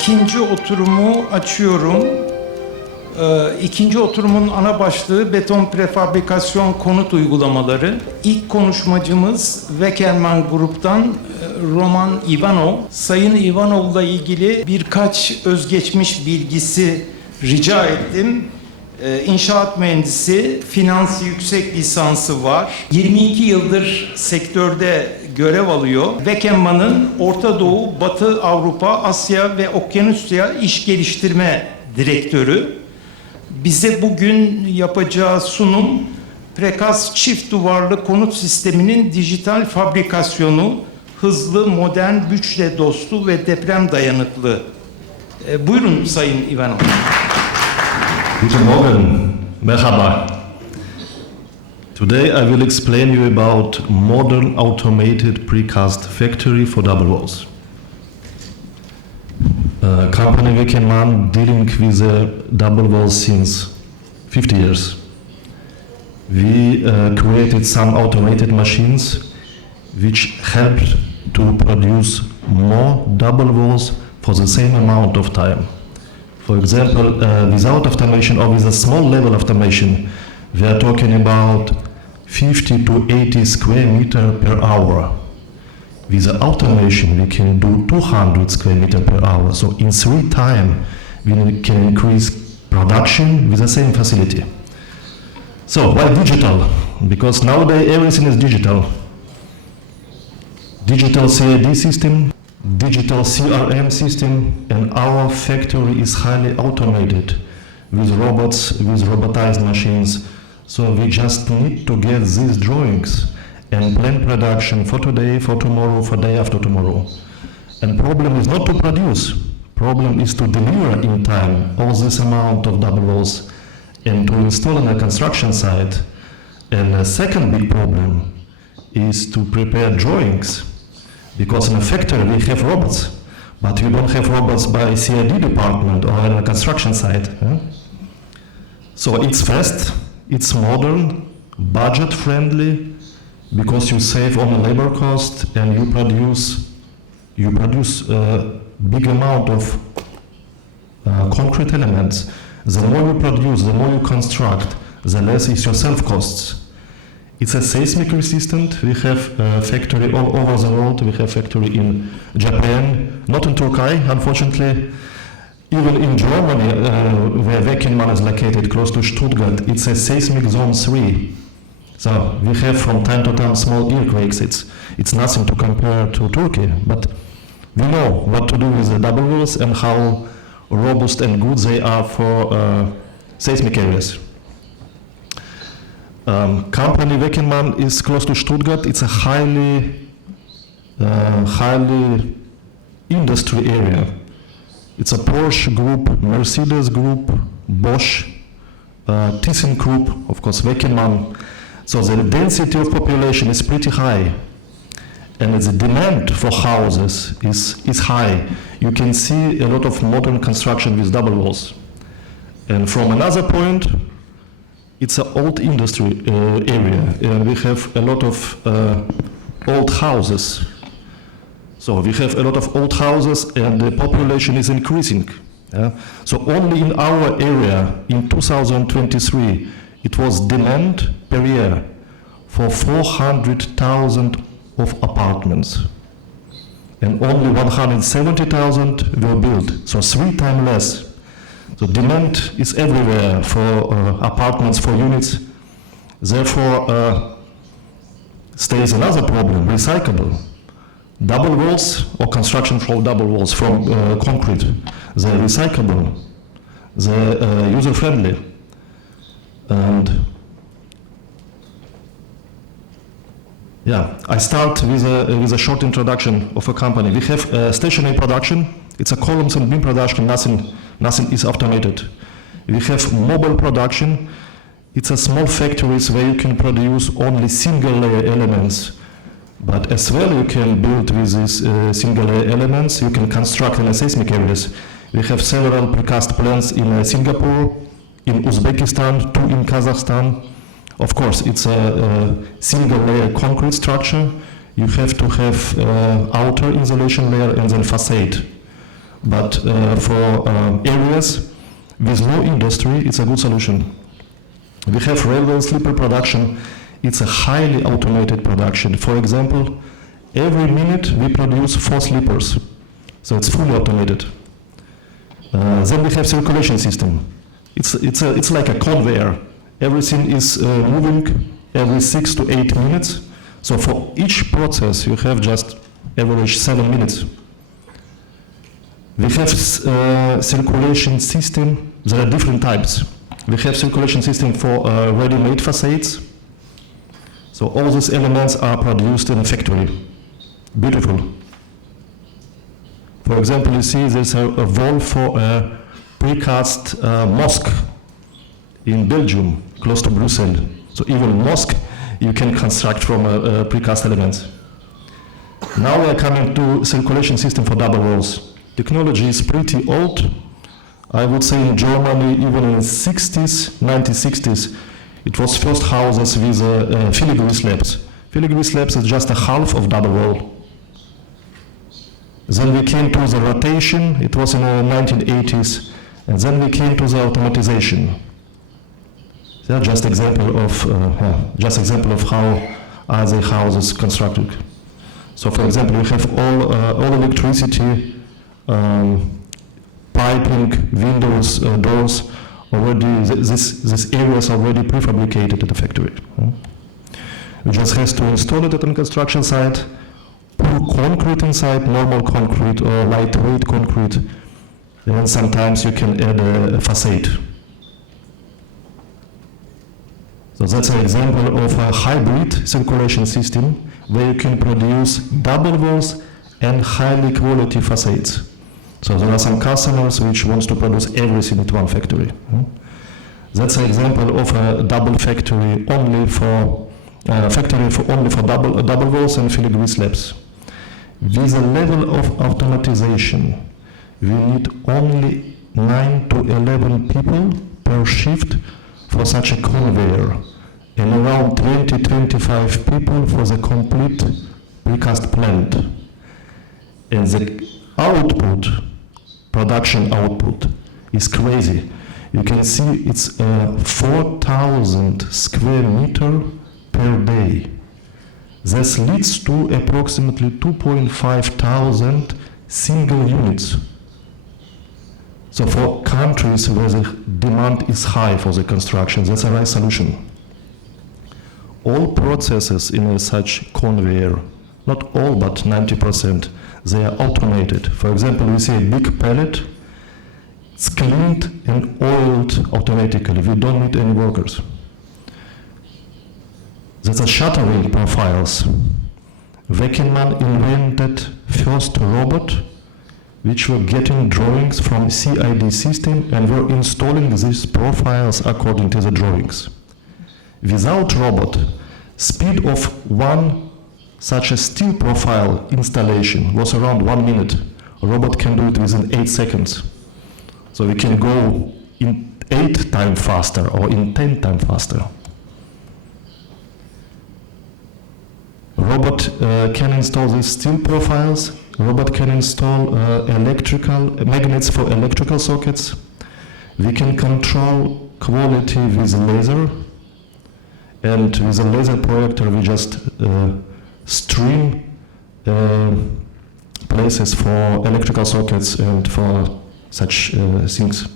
İkinci oturumu açıyorum. İkinci oturumun ana başlığı Beton, Prefabrikasyon, Konut Uygulamaları. İlk konuşmacımız Weckenmann gruptan Roman Ivanov. Sayın Ivanov'la ilgili birkaç özgeçmiş bilgisi rica ettim. İnşaat mühendisi, finans yüksek lisansı var. 22 yıldır sektörde görev alıyor. Weckenmann'ın Orta Doğu, Batı Avrupa, Asya ve Okyanusya İş Geliştirme Direktörü. Bize bugün yapacağı sunum Prekast çift duvarlı konut sisteminin dijital fabrikasyonu, hızlı, modern, güçle dostu ve deprem dayanıklı. Buyurun Sayın Ivanov. Guten Morgen, merhaba. Today I will explain you about modern automated precast factory for double walls. Company Weckenmann dealing with double walls since 50 years. We created some automated machines which helped to produce more double walls for the same amount of time. For example, without automation or with a small level of automation, we are talking about 50 to 80 square meters per hour. With the automation, we can do 200 square meters per hour. So in 3 times, we can increase production with the same facility. So why digital? Because nowadays everything is digital. Digital CAD system, digital CRM system, and our factory is highly automated with robots, with robotized machines. So we just need to get these drawings and plan production for today, for tomorrow, for day after tomorrow. And problem is not to produce, problem is to deliver in time all this amount of double walls and to install on a construction site. And a second big problem is to prepare drawings. Because in a factory we have robots, but you don't have robots by CAD department or in a construction site. So it's fast, it's modern, budget friendly, because you save on the labor cost and you produce a big amount of concrete elements. The more you produce, the more you construct, the less is your self costs. It's a seismic resistant. We have a factory all over the world. We have factory in Japan, not in Turkey, unfortunately. Even in Germany, where Weckenmann is located, close to Stuttgart, it's a seismic zone 3. So we have from time to time small earthquakes. It's nothing to compare to Turkey, but we know what to do with the double walls and how robust and good they are for seismic areas. Company Weckenmann is close to Stuttgart. It's a highly industry area. It's a Porsche group, Mercedes group, Bosch, Thyssen group, of course Weckenmann. So the density of population is pretty high, and the demand for houses is high. You can see a lot of modern construction with double walls. And from another point, it's an old industry area, and we have a lot of old houses. So we have a lot of old houses, and the population is increasing. So only in our area, in 2023, it was demand per year for 400,000 of apartments. And only 170,000 were built, so 3 times less. So demand is everywhere for apartments, for units. Therefore, stays another problem, recyclable. Double walls or construction from double walls from concrete, they're recyclable, they're user-friendly. And yeah, I start with a short introduction of a company. We have stationary production. It's a columns and beam production. Nothing is automated. We have mobile production. It's a small factories where you can produce only single layer elements. But as well, you can build with these single layer elements. You can construct in seismic areas. We have several precast plants in Singapore, in Uzbekistan, 2 in Kazakhstan. Of course, it's a single layer concrete structure. You have to have outer insulation layer and then facade. But for areas with low industry, it's a good solution. We have railway sleeper production. It's a highly automated production. For example, every minute we produce 4 sleepers, so it's fully automated. Then we have circulation system. It's like a conveyor. Everything is moving every 6 to 8 minutes. So for each process, you have just average 7 minutes. We have circulation system. There are different types. We have circulation system for ready-made facades. So all these elements are produced in a factory. Beautiful. For example, you see there's a wall for a precast mosque in Belgium, close to Brussels. So even mosque you can construct from precast elements. Now we are coming to circulation system for double walls. Technology is pretty old. I would say in Germany, even in the 60s, 1960s, it was first houses with filigree slabs. Filigree slabs is just a half of double wall. Then we came to the rotation, it was in the 1980s, and then we came to the automatization. They are just example of how are the houses constructed. So for example, we have all electricity, piping, windows, doors, already, this area is already prefabricated at the factory. We just have to install it at the construction site, pour concrete inside, normal concrete or lightweight concrete, and sometimes you can add a facade. So that's an example of a hybrid circulation system where you can produce double walls and highly quality facades. So there are some customers which wants to produce everything at one factory. That's an example of a double factory only for double walls and filigree slabs. With a level of automatization, we need only 9 to 11 people per shift for such a conveyor, and around 20-25 people for the complete precast plant. And the output, production output, is crazy. You can see it's 4,000 square meter per day. This leads to approximately 2,500 single units. So for countries where the demand is high for the construction, that's a right solution. All processes in such conveyor, not all but 90%, they are automated. For example, we see a big pallet, it's cleaned and oiled automatically. We don't need any workers. That's a shuttering profiles. Weckenmann invented first robot which were getting drawings from CID system and were installing these profiles according to the drawings. Without robot, speed of one such a steel profile installation was around 1 minute. A robot can do it within 8 seconds. So we can go in 8 times faster or in 10 times faster. Robot can install these steel profiles. Robot can install magnets for electrical sockets. We can control quality with laser. And with a laser projector, we just stream places for electrical sockets and for such things.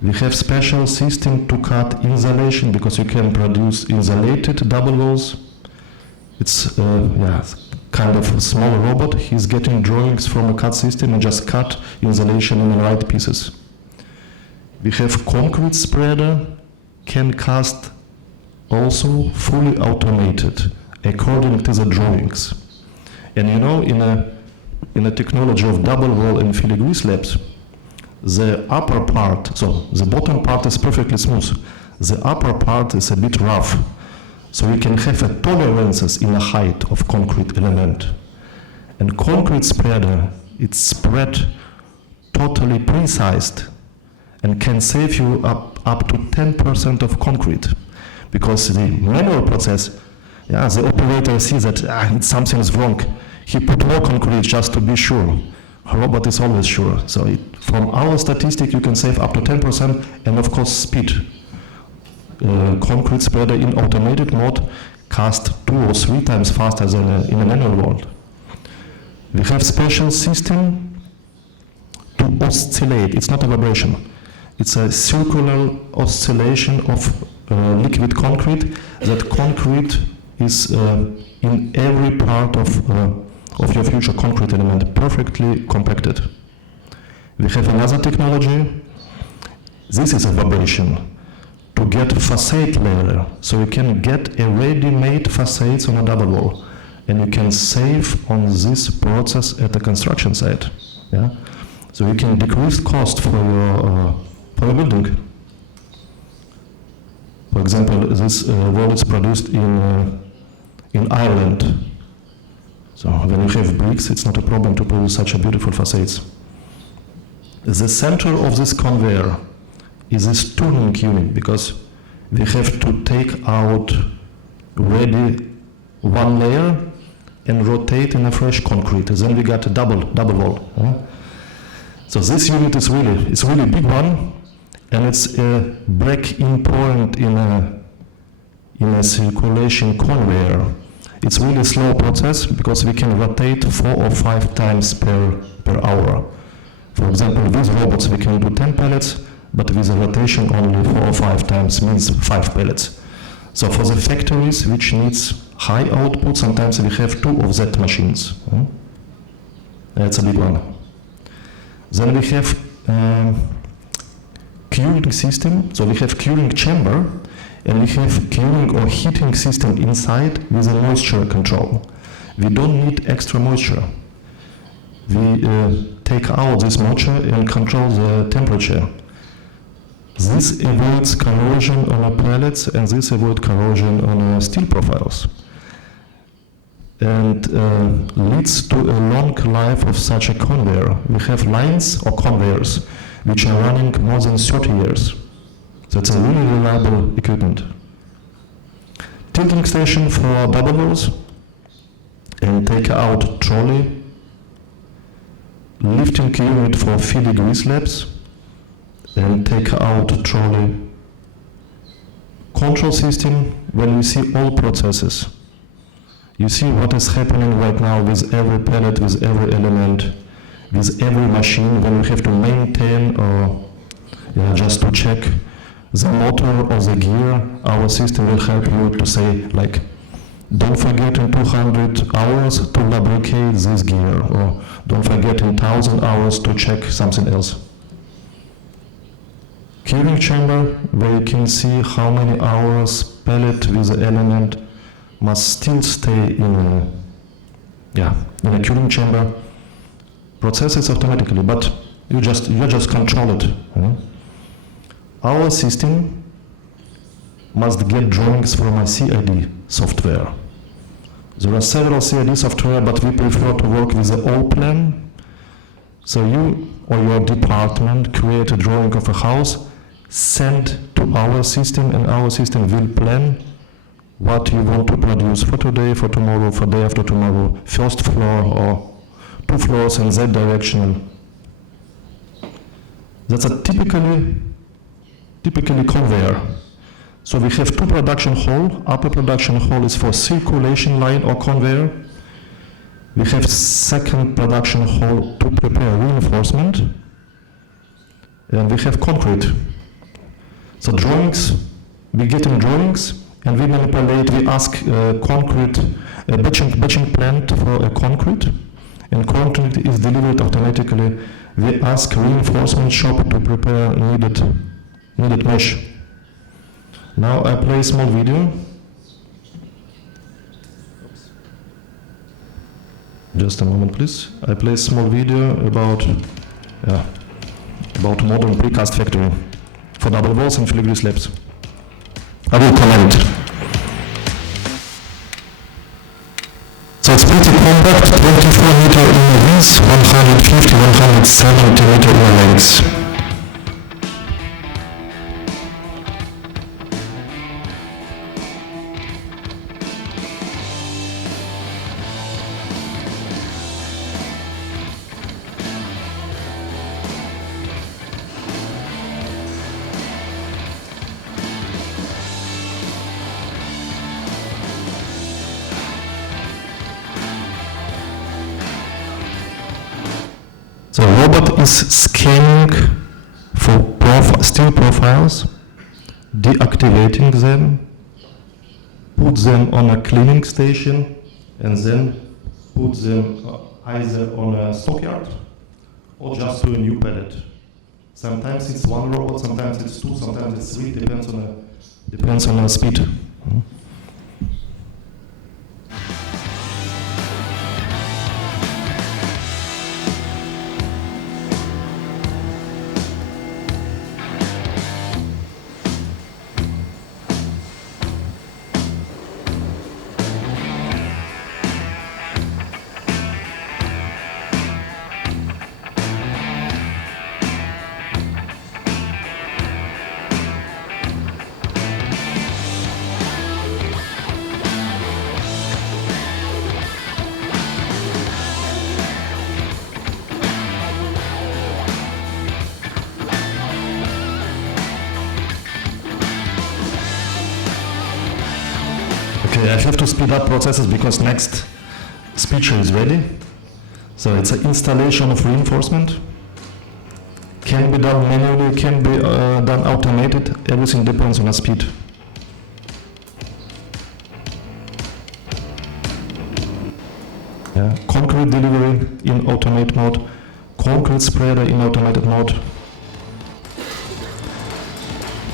We have special system to cut insulation because you can produce insulated double walls. It's kind of a small robot. He's getting drawings from a cut system and just cut insulation in the right pieces. We have concrete spreader, can cast also fully automated according to the drawings. And you know, in a technology of double wall and filigree slabs, the upper part, so the bottom part is perfectly smooth. The upper part is a bit rough. So we can have a tolerances in the height of concrete element. And concrete spreader, it's spread totally precised and can save you up to 10% of concrete. Because the manual process, the operator sees that something is wrong. He put more concrete just to be sure. a robot is always sure. So from our statistic, you can save up to 10%, and of course speed. Concrete spreader in automated mode cast 2 or 3 times faster than in a manual world. We have special system to oscillate. It's not a vibration. It's a circular oscillation of liquid concrete. That concrete is in every part of your future concrete element, perfectly compacted. We have another technology. This is a vibration to get facade layer, so you can get a ready-made facades on a double wall, and you can save on this process at the construction site. Yeah, so you can decrease cost for your building. For example, this wall is produced in Ireland. So when you have bricks, it's not a problem to produce such a beautiful facades. The center of this conveyor is this turning unit, because we have to take out ready one layer and rotate in a fresh concrete. Then we got a double wall. So this unit is really big one, and it's a break-in point in a circulation conveyor. It's really slow process because we can rotate 4 or 5 times per hour. For example, with robots we can do 10 pallets, but with a rotation only 4 or 5 times means 5 pallets. So for the factories which needs high output, sometimes we have 2 of that machines. That's a big one. Then we have curing system. So we have curing chamber, and we have curing or heating system inside with a moisture control. We don't need extra moisture. We take out this moisture and control the temperature. This avoids corrosion on the pellets, and this avoids corrosion on steel profiles. And leads to a long life of such a conveyor. We have lines or conveyors which are running more than 30 years. So it's a really reliable equipment. Tilting station for double walls, and take out trolley. Lifting unit for filigree slabs, and take out trolley. Control system, when you see all processes. You see what is happening right now with every pallet, with every element, with every machine, when you have to maintain or just to check the motor or the gear. Our system will help you to say, like, don't forget in 200 hours to lubricate this gear, or don't forget in 1,000 hours to check something else. Curing chamber, where you can see how many hours pallet with the element must still stay in a curing chamber. Processes automatically, but you just control it. Our system must get drawings from a CAD software. There are several CAD software, but we prefer to work with the old plan. So you or your department create a drawing of a house, send to our system, and our system will plan what you want to produce for today, for tomorrow, for day after tomorrow, first floor or 2 floors in that direction. That's a typically conveyor. So we have 2 production hall. Upper production hall is for circulation line or conveyor. We have second production hall to prepare reinforcement. And we have concrete. So drawings, we get in drawings, and we manipulate, we ask concrete, batching plant for a concrete, and concrete is delivered automatically. We ask reinforcement shop to prepare needed mesh. Now I play a small video. Just a moment, please. I play a small video about modern precast factory for double walls and filigree slabs. I will comment. So it's pretty compact, 24 meter in width, 150-170 meter in length. robot is scanning for steel profiles, deactivating them, put them on a cleaning station, and then put them either on a stockyard or just to a new pallet. Sometimes it's one robot, sometimes it's two, sometimes it's three, depends on the speed. Okay, I have to speed up processes because next speech is ready. So it's an installation of reinforcement. Can be done manually, can be done automated. Everything depends on the speed. Yeah. Concrete delivery in automate mode. Concrete spreader in automated mode.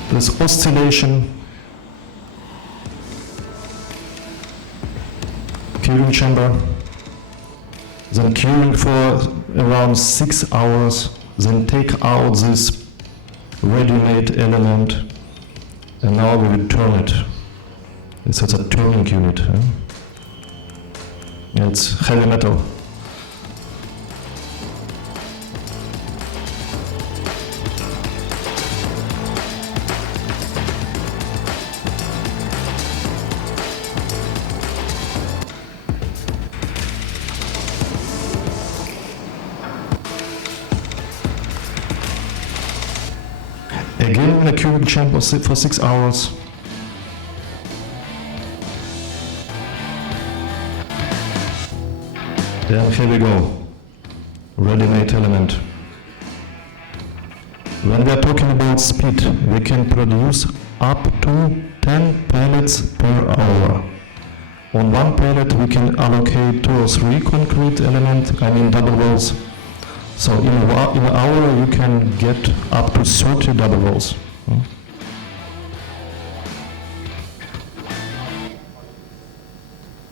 There's oscillation. Curing chamber, then curing for around 6 hours, then take out this ready-made element, and now we will turn it. It's a turning unit. It's heavy metal. Again in a curing chamber for 6 hours. Then here we go. Ready-made element. When we are talking about speed, we can produce up to 10 pallets per hour. On one pallet we can allocate 2 or 3 concrete elements, double walls. So in an hour you can get up to 30 double walls.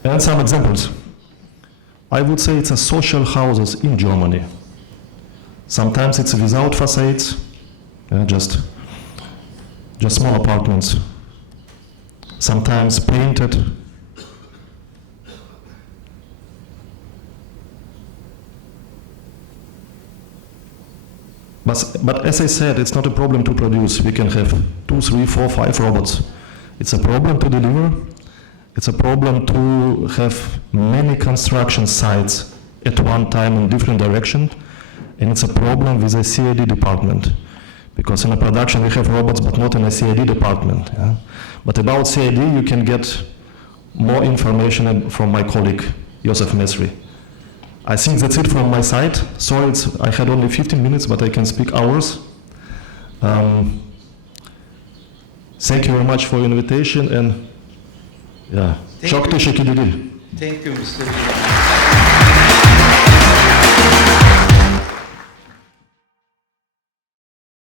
And some examples. I would say it's a social houses in Germany. Sometimes it's without facades, just small apartments. Sometimes painted. But as I said, it's not a problem to produce. We can have 2, 3, 4, 5 robots. It's a problem to deliver. It's a problem to have many construction sites at one time in different directions. And it's a problem with the CAD department. Because in a production we have robots, but not in a CAD department. Yeah? But about CAD, you can get more information from my colleague, Josef Mesri. I think that's it from my side. Sorry, I had only 15 minutes, but I can speak hours. Thank you very much for your invitation, and yeah, çok teşekkür ederim. Thank you, Mr.